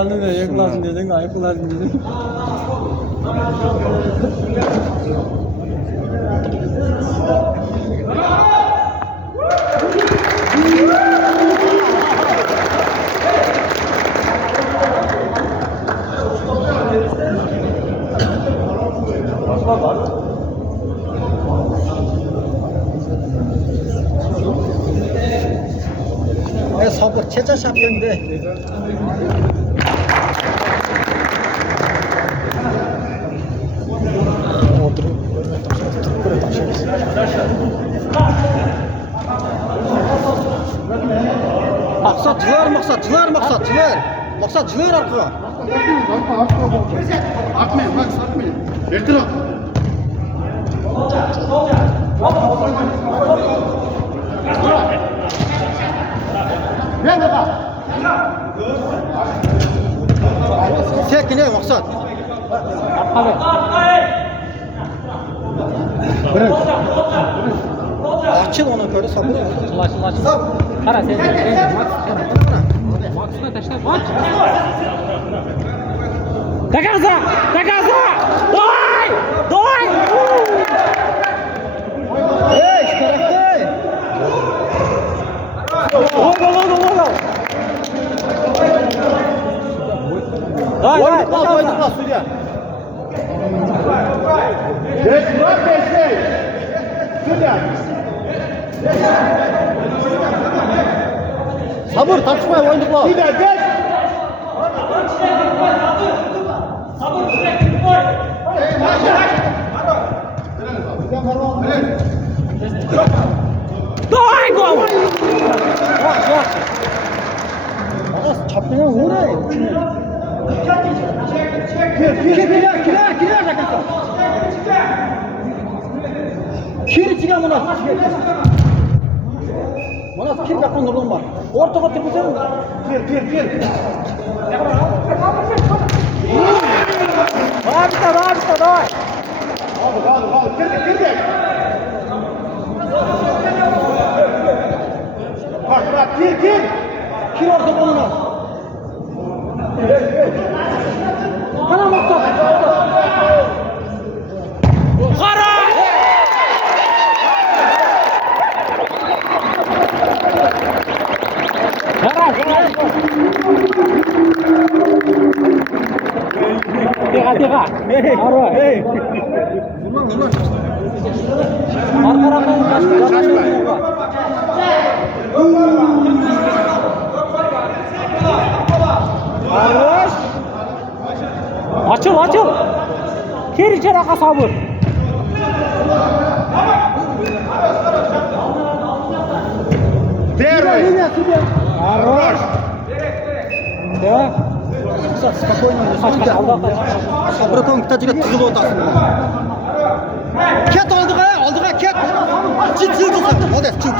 Yakılasın dedin, ayıkılasın dedin. sabır, çeçe şapkın de. Maksatçılar arkaya. Atmayın, bak satmayın. Ertin at. Ne bak? Sekin ey maksat. Bırak. Açıl ona böyle sabır. Açıl. Kara sen. Maksına taşla. Aç. Dagaza! Doy! Hey, karakter. Gol. Oyna Suriye. Geç bırak beşleyin. Şuraya. Sabır, tartışmaya oynadıklar. Bir de geç. Doy gol! Çapkına vurayım. Kiler dakika. Kiri çıkan Manas. Manas kir yakın durduğum var. Orta katı bir sen. Kir. Rabita doy! Al. Kir. Bak, kir. Kir orta koluna. Bana maksat. Kara! Tiga. Arwah. Bunlar. Arwah. Açıl. Kir içeri sabır. Первый. Arwah. Devam. Спокойно. Sabır kita juga tızıl otasın. Ket aldığa ket. Çıt. Молодец, çıt.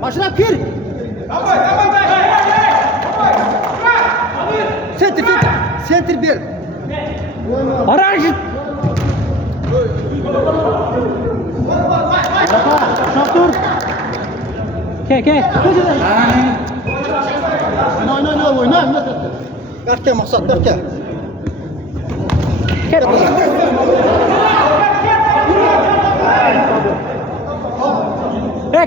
Maşraf kir. Center bir. Araj. Şaptur. Ke. Oyna. Berke maksat berke. Ke.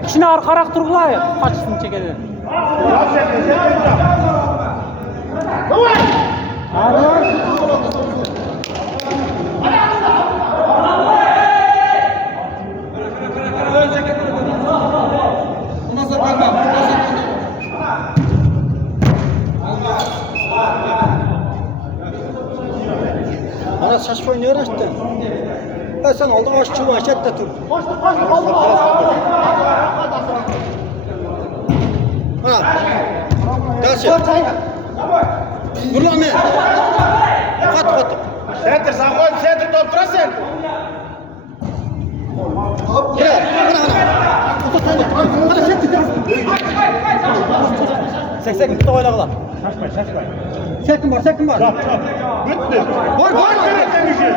Kişini arkarak turgulayın. Kaçısını çekelim. Ana saç boyu ne uğraştın? Ben sen aldın aşçı vahşet de tur. Ana. Gelsin. Dur lan ne? Kat. Center, Sagoy, center, top, trasın. Gel. Ana sen bitti oynadılar. Sekin var. Bitti. Var. Demişim.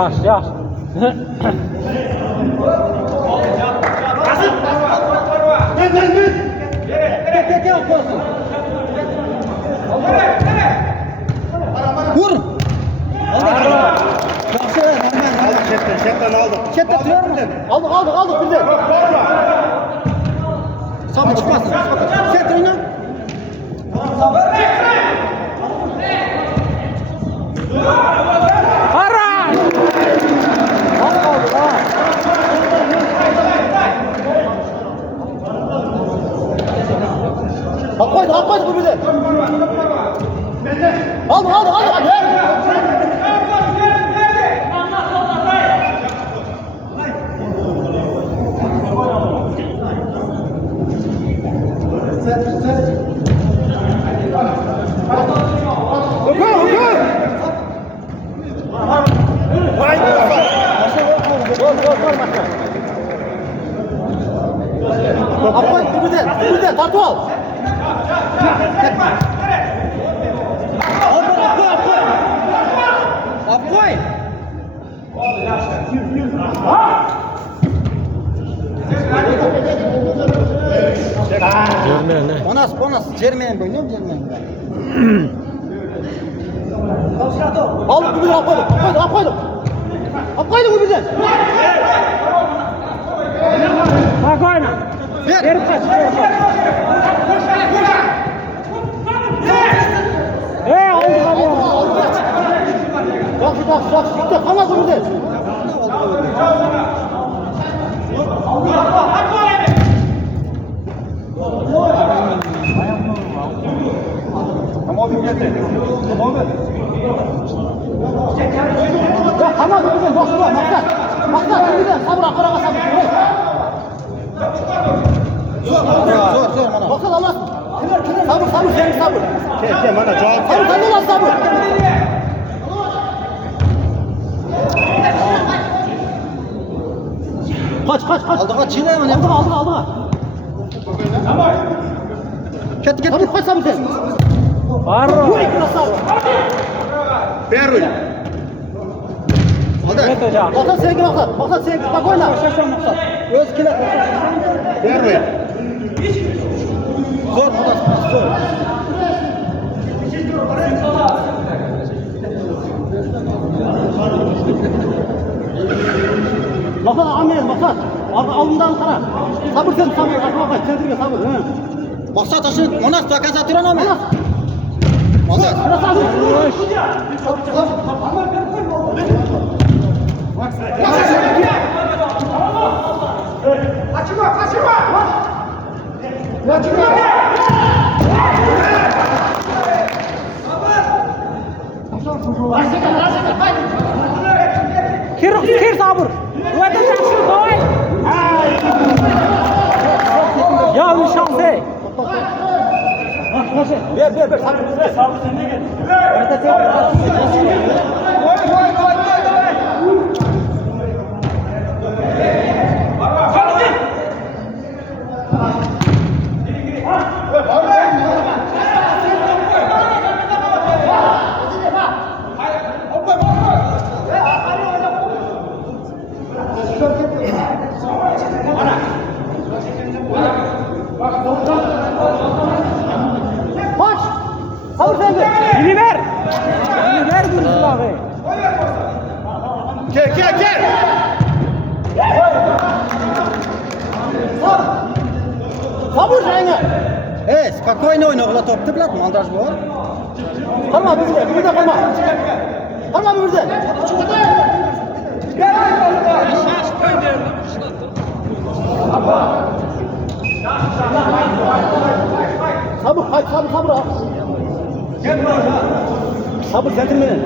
Yaş yaş. Gel koyasın. Vur. Yaxşı, normal. Şetten aldım. Çette tutar mı? Aldık bir de. Sabır çıkmasın. Çette oyna. Araç! Az kaldı ha. Hak koydu bu bir de. Aldık. Apoy, bir de, tartı al. Apoy. Bonus, cermeyen boynuyor mu cermeyen? Aldık bu bir de Apoyduk bu bir de. Bak oyna. Ver. Verip kaç. Aldık. Bak, gitti, kalmaz bu bir de. Ya tamam bir de boş ver maksat bir de sabır akıra sabır. Zor mana. Maksat Allah. Sabır senin sabır. Ke mana cevap. Sabır sen olan sabır. Kaç. Aldığa çiğne mi? Aldığa. Git. Kaç sabır sen. Var. Первый. Evet hocam. Maksat sevgi maksat sevgi. Bak oyna. Öz kile. Первый. Zor. Maksat amin maksat. Alından kara. Sabır sen sabır. Akma kaç. Sendirge sabır. Maksat taşı. Monas takas atıran ama. Monas. Biraz sabır. Kir sabır. Bu da yaxşı boy. Ya bir şansı. Ver. Sabır sende gel. Koş! Sabır sende! Biri ver Gürüz abi. Gel. Sabır sende! Спокойно oyna oğla toptu bilat montaj bu. Kalma bir de kalma. Kalma bir de. Sabır. Sabır sensin beni.